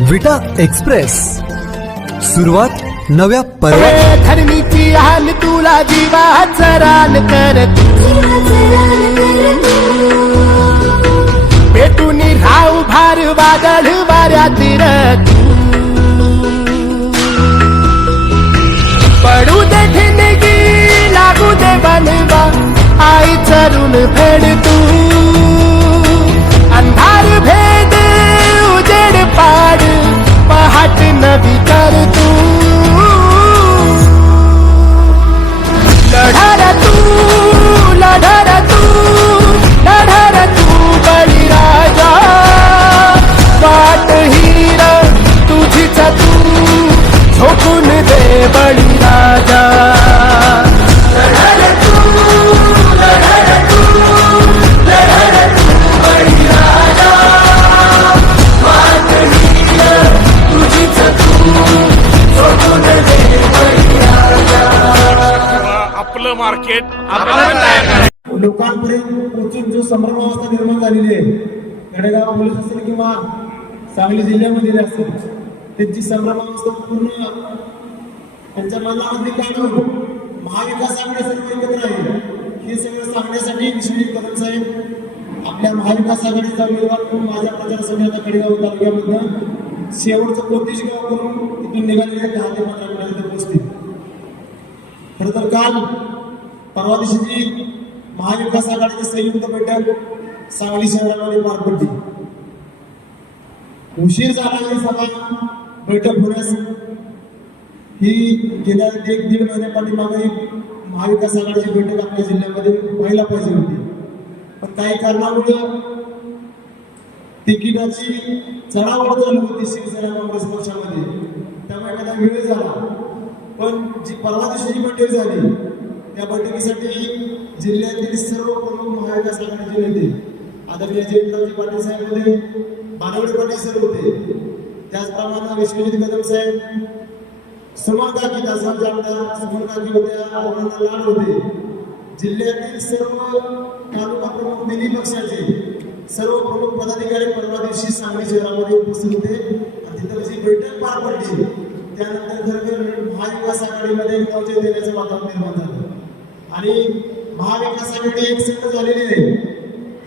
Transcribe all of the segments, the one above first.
विटा एक्सप्रेस. सुरुवात नव्या पर्वा धरणीची हाल तुला जीवा चराल करत. पेटून राहू भार वादळ वाऱ्या तिरत. पडू दे ठिणगी लागू दे बनवा. आई चरून फेड संभ्रमावस्था निर्माण झालेली आहे. गडेगाव पोलीस असेल किंवा सांगली जिल्ह्यामध्ये असेल त्यांची संभ्रमावस्था पूर्ण त्यांच्या मनामध्ये काढून महाविकास आघाडी सर्व एकत्र आहे. हे सगळं सांगण्यासाठी विश्वजित कदम साहेब आपल्या महाविकास आघाडीचा उमेदवार म्हणून माझ्या प्रचारासाठी आता कडेगाव तालुक्यामधनं शेवटचं कोणतीच गाव करून तिथून निघालेले दहा ते पंधरा मिनिटांमध्ये पोहोचतील खरं तर काल परवा दिवशीची महाविकास आघाडीची संयुक्त बैठक सांगली शहरामध्ये पार पडली उशीर झाला ही सभा बैठक होण्यास. ही गेल्या एक दीड महिन्या पाठीमागे महाविकास आघाडीची बैठक आपल्या जिल्ह्यामध्ये व्हायला पाहिजे होती. पण काही कारणामुळे तिकिटाची चढावड चालू होती शिवसेना काँग्रेस पक्षामध्ये. त्यामुळे एखादा वेळ झाला. पण जी परवा दिवशी जी बैठक झाली त्या बैठकीसाठी जिल्ह्यातील सर्व प्रमुख महाविकास आघाडीचे नेते आदरणीय जयंतरावजी पाटील साहेब होते बानवडे पाटील सर होते त्याचप्रमाणे विश्वजित कदम साहेब सुमन काकी दासांचे आमदार सुमन काकी होत्या औरंगाबाद लाड होते. जिल्ह्यातील सर्व तालुका प्रमुख तिन्ही पक्षाचे सर्व प्रमुख पदाधिकारी परवा दिवशी सांगली शहरामध्ये उपस्थित होते. आणि तिथं जी बैठक पार पडली. त्यानंतर खरं तर महाविकास आघाडीमध्ये एक देण्याचं वातावरण निर्माण झालं. आणि महाविकास आघाडी एक संघ झालेली आहे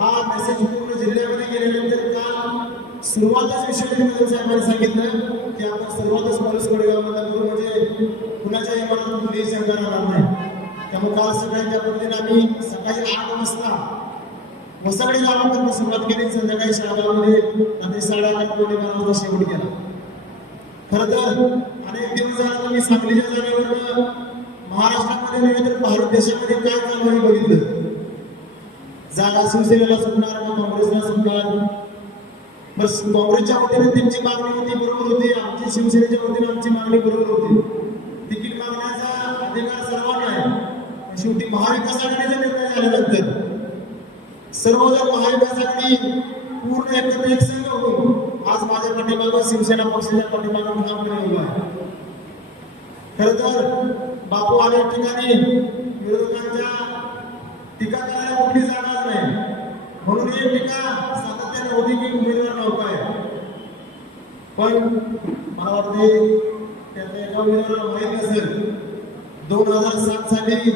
हा मेसेज पूर्ण जिल्ह्यामध्ये गेल्यानंतर काल सुरुवातच विश्वविद्यालय साहेबांनी सांगितलं की आपण सुरुवातच पोलीस कोडेगावमध्ये करू म्हणजे कुणाच्याही मनात कुठलीही शंका राहणार नाही. त्यामुळे काल सगळ्यांच्या पद्धतीने आम्ही सकाळी आठ वाजता वसागडी गावापर्यंत सुरुवात केली. संध्याकाळी शाळामध्ये रात्री साडेअकरा पावणे बारा वाजता शेवट केला खरं तर अनेक दिवस झाला मी सांगलीच्या जागेवर महाराष्ट्रामध्ये नव्हे तर भारत देशामध्ये काय चालू आहे बघितलं? जागा शिवसेनेला सुटणार मग काँग्रेसला सुटणार बस काँग्रेसच्या वतीने त्यांची मागणी होती बरोबर होती. आमची शिवसेनेच्या वतीने आमची मागणी बरोबर होती. तिकीट मागण्याचा अधिकार सर्वांना आहे. शेवटी महाविकास आघाडीचा निर्णय झाल्यानंतर सर्व जर महाविकास आघाडी पूर्ण एकत्र एक संघ होऊन आज माझ्या पाठीमागं शिवसेना पक्षाच्या पाठीमागं ठामपणे उभा आहे. खर तर बापू अनेक ठिकाणी. विरोधकांच्या टीका करायला कुठली जागाच नाही. म्हणून ही टीका सातत्याने होती की उमेदवार नव्हता आहे पण मला वाटते त्यांना एका उमेदवाराला माहीत असेल दोन हजार सात साली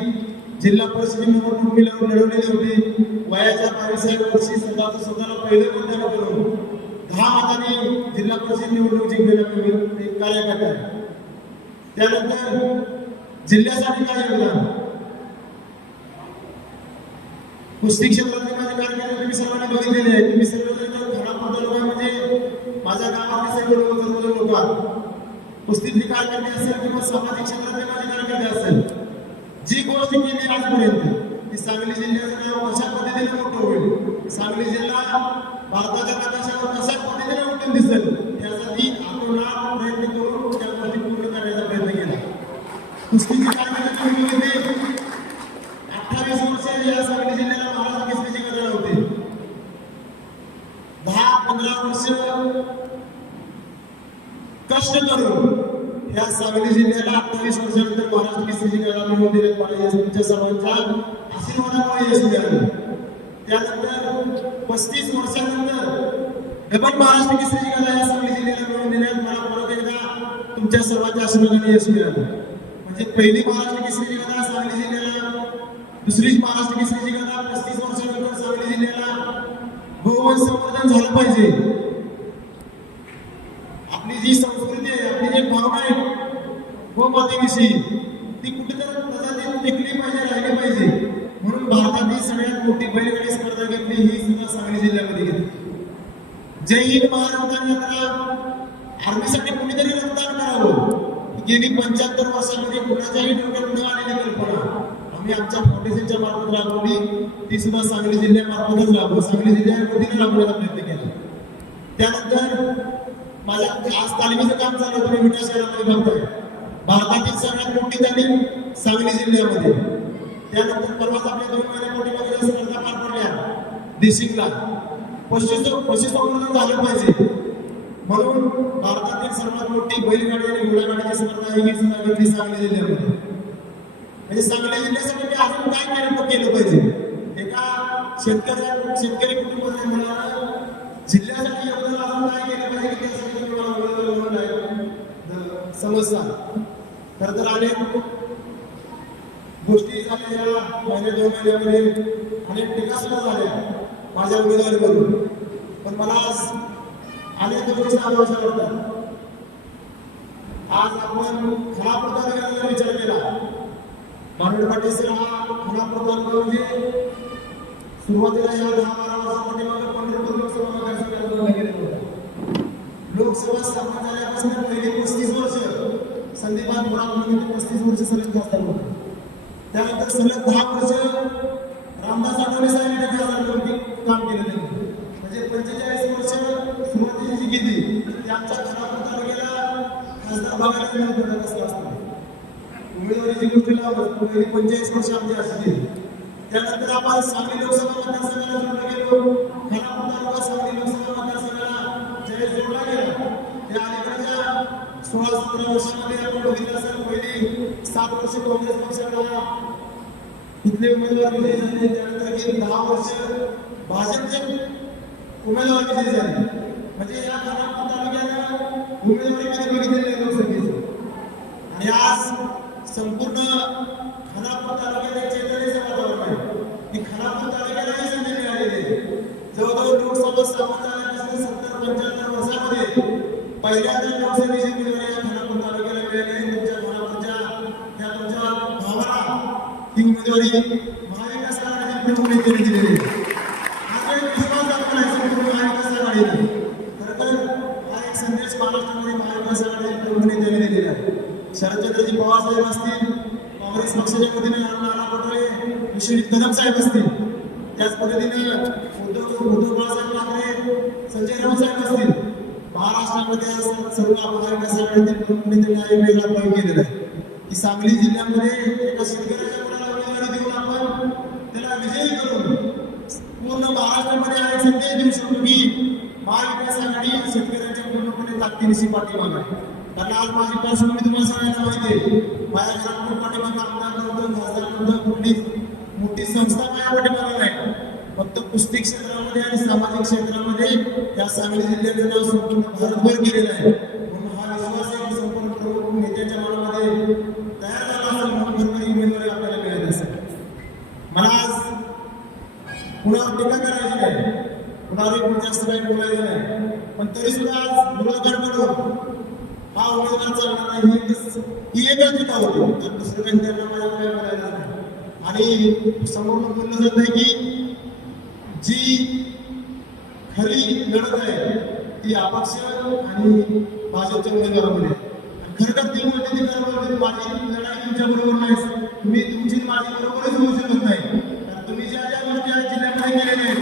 जिल्हा परिषद निवडणूक मी लढवलेली होती. वयाच्या बावीसाव्या वर्षी स्वतःचं स्वतःला पहिलं मतदान करून दहा मतांनी जिल्हा परिषद निवडणूक जिंकलेला कार्यकर्ता. आहे त्यानंतर जिल्ह्यासाठी काय योगदान कुस्ती क्षेत्रातले माझे कार्यक्रम तुम्ही सर्वांनी बघितलेले आहे तुम्ही सर्वजण घरापुरता लोक म्हणजे माझ्या गावातले सर्व लोक सर्वजण लोक आहात. कुस्तीतले कार्यकर्ते असेल किंवा सामाजिक क्षेत्रातले माझे कार्यकर्ते असेल जी गोष्ट केली आजपर्यंत ती सांगली जिल्ह्याचं नाव कशा पद्धतीने मोठं होईल? सांगली जिल्हा भारताच्या नकाशावर कशा पद्धतीने उठून दिसेल यासाठी आपण प्रयत्न करून त्या गोष्टी पूर्ण करण्याचा प्रयत्न केला अठ्ठावीस वर्ष या सांगली जिल्ह्याला महाराष्ट्र केसरीची गदा होते दहा पंधरा वर्ष कष्ट करून या सांगली जिल्ह्याला अठ्ठावीस वर्षानंतर महाराष्ट्र केसरीची गदा तुमच्या सर्वांच्या आशीर्वादामुळे यश मिळालं त्यानंतर पस्तीस वर्षानंतर हे महाराष्ट्र केसरी गदा या सांगली जिल्ह्याला मिळवून देण्यात मला परत एकदा तुमच्या सर्वांच्या आशीर्वादाने यश मिळालं. म्हणजे पहिली महाराष्ट्र केसरी गदा सांगली जिल्ह्याला दुसरी महाराष्ट्र केसरी गदा पस्तीस वर्षानंतर सांगली जिल्ह्याला. गोवंश संवर्धन झालं पाहिजे. आपली जी संस्कृती आहे आपली जी भावना आहे गोमातेविषयी ती कुठेतरी प्रजाती टिकली पाहिजे राहिली पाहिजे. म्हणून भारतातील सगळ्यात मोठी बैलगाडी स्पर्धा घेतली ही सुद्धा सांगली जिल्ह्यामध्ये घेतली. जय हिंद महाराष्ट्र यात्रा आर्मीसाठी कुठेतरी गेली पंच्याहत्तर वर्षामध्ये कुणाच्याही डोक्यात न आलेली कल्पना आम्ही आमच्या फाउंडेशनच्या मार्फत राबवली ती सुद्धा सांगली जिल्ह्यामार्फतच राबवू सांगली जिल्ह्यामध्येच वतीने राबवण्याचा प्रयत्न केला. त्यानंतर माझ्या आज तालिमीचं काम चालू होतं तुम्ही विटा शहरामध्ये बघतोय. भारतातील सगळ्यात मोठी तालीम सांगली जिल्ह्यामध्ये. त्यानंतर परवाच आपल्या दोन महिन्या वगैरे स्पर्धा पार पडल्या. देशिंगला. पशुसंवर्धन झालं पाहिजे. म्हणून भारतातील सर्वात मोठी बैलगाडी आणि घोडागाडीची स्पर्धा ही सुद्धा सांगली जिल्ह्यामध्ये म्हणजे सांगली जिल्ह्यासाठी अजून काय केलं केलं पाहिजे? एका शेतकऱ्या शेतकरी कुटुंबातील मुलाला जिल्ह्यासाठी योगदान अजून काय केलं पाहिजे? की त्यासाठी तुम्ही मला समजता खरं तर अनेक गोष्टी झाल्या या महिने दोन महिन्यामध्ये अनेक टीका सुद्धा झाल्या माझ्या उमेदवारीवरून. पण मला आज अनेक गोष्टी आलोचना करतात आज आपण खरा तालुक्याचा विचार केला मानवड पाटील सर हा खरा तालुका म्हणजे सुरुवातीला या दहा बारा वर्षामध्ये मग पंढरपूर लोकसभा मतदारसंघात लोकसभा स्थापन झाल्यापासून पहिले पस्तीस वर्ष संदीपात बुरामध्ये पस्तीस वर्ष सलग खासदार होते त्यानंतर सलग दहा वर्ष रामदास आठवले साहेब काम केलं म्हणजे पंचेचाळीस वर्ष सुरुवातीची जी गेली ती आमच्या खानापूर तालुक्याला खासदार बघायला उमेदवारीची पंचेचाळीस वर्ष आमची अशी त्यानंतर आपण सांगली लोकसभा मतदारसंघाला जोडलं गेलो. खानापूर तालुका सांगली लोकसभा मतदारसंघाला ज्यावेळी जोडला गेला त्या अलीकडच्या सोळा सतरा वर्षामध्ये आपण बघितलं असेल पहिली सात वर्ष काँग्रेस पक्षाला इथले उमेदवार विजयी झाले त्यानंतर गेली दहा वर्ष भाजपचे उमेदवार विजयी झाले. म्हणजे या खानापूर तालुक्यानं उमेदवारी कधी बघितलेली नाही लोकसभेची आणि आज संपूर्ण खानापूर तालुक्यात एक चैतन्याचं वातावरण आहे की खानापूर तालुक्यालाही संधी मिळालेली आहे जवळजवळ लोकसभा स्थापन झाल्यापासून सत्तर पंच्याहत्तर वर्षामध्ये पहिल्यांदा लोकसभेची उमेदवारी या खानापूर तालुक्याला मिळाली आहे तुमच्या त्या तुमच्या भावाला ही उमेदवारी महाविकास आघाडीचे प्रमुख नेत्यांनी दिलेली आहे हा एक विश्वास दाखवला आहे महाविकास आघाडीने. खरं तर हा एक संदेश महाराष्ट्रामध्ये महाविकास प्रमुख दिलेला आहे. शरदचंद्रजी पवार साहेब असतील काँग्रेस पक्षाच्या वतीने नाना पटोले विश्वजित कदम साहेब असतील. त्याच पद्धतीने उद्धव उद्धव बाळासाहेब ठाकरे संजय राऊत साहेब असतील. महाराष्ट्रामध्ये सर्व महाविकास आघाडीचे प्रमुख नेत्यांनी वेगळा प्रयोग केलेला आहे. की सांगली जिल्ह्यामध्ये एका शेतकऱ्याच्या मुलाला उमेदवारी देऊन आपण त्याला विजयी करून पूर्ण महाराष्ट्रामध्ये हा एक संदेश देऊ शकतो की महाविकास आघाडी शेतकऱ्यांच्या पूर्णपणे ताकदीनिशी पाठिंबा आहे. कारण आज माझी पार्श्वभूमी तुम्हाला सगळ्यांना माहिती आहे. माझ्या घराकडून पाठिंबा आमदार करतो खासदार करतो कुठली मोठी संस्था माझ्या पाठिंबा नाही. फक्त कुस्ती क्षेत्रामध्ये आणि सामाजिक क्षेत्रामध्ये त्या सांगली जिल्ह्याचं नाव संपूर्ण भारतभर गेलेलं आहे. म्हणून हा विश्वास आहे की संपूर्ण प्रमुख नेत्याच्या मनामध्ये तयार झाला असेल म्हणून बरोबर उमेदवारी आपल्याला मिळत असेल मला आज कुणावर टीका करायची नाही. कुणावर खूप जास्त काही बोलायचं नाही. पण तरी सुद्धा आज मुलाखत मुलाखतकडून हा उमेदवार चालणार नाही ही एक- ही एकच टीका होती. तर दुसरं काही त्यांना मला काय बोलायचं नाही. आणि समोर बोललं जात आहे की जी खरी लढत आहे ती अपक्ष आणि भाजपच्या उमेदवारामध्ये आहे. खरं तर ती म्हणते ती खरं म्हणजे माझी लढाई तुमच्या बरोबर नाही तुम्ही तुमची माझी बरोबरच होऊ शकत नाही. कारण तुम्ही ज्या ज्या गोष्टी या जिल्ह्यामध्ये केलेल्या आहेत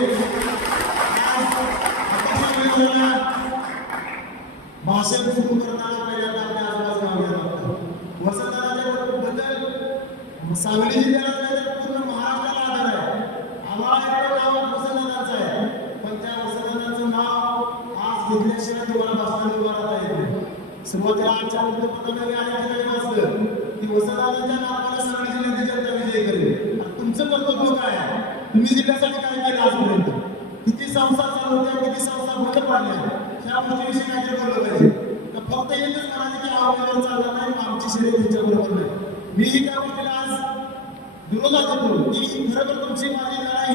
भाषण सुरू करताना पहिल्यांदा आपल्या आजूबाजूला उभे लागतात वसंतदादाच्या बद्दल सांगली जिल्ह्याला सुरुवातीला आमच्या पंतप्रधानांनी आयोजन असलं की वसंतदादांच्या नावाला सगळ्या जिल्ह्याची जनता विजय करेल. तुमचं कर्तव्य काय आहे? तुम्ही जिल्ह्यासाठी काय केलं आजपर्यंत? किती संस्था चालवल्या किती संस्था बंद पाडल्या? ह्या गोष्टीविषयी काहीतरी बोललं पाहिजे. तर फक्त एकच म्हणाले की आवाजावर चालणार नाही आमची शरीर त्यांच्या बरोबर नाही. मी एका गोष्टीला आज विरोधात होतो. की खरं तर तुमची माझी लढाई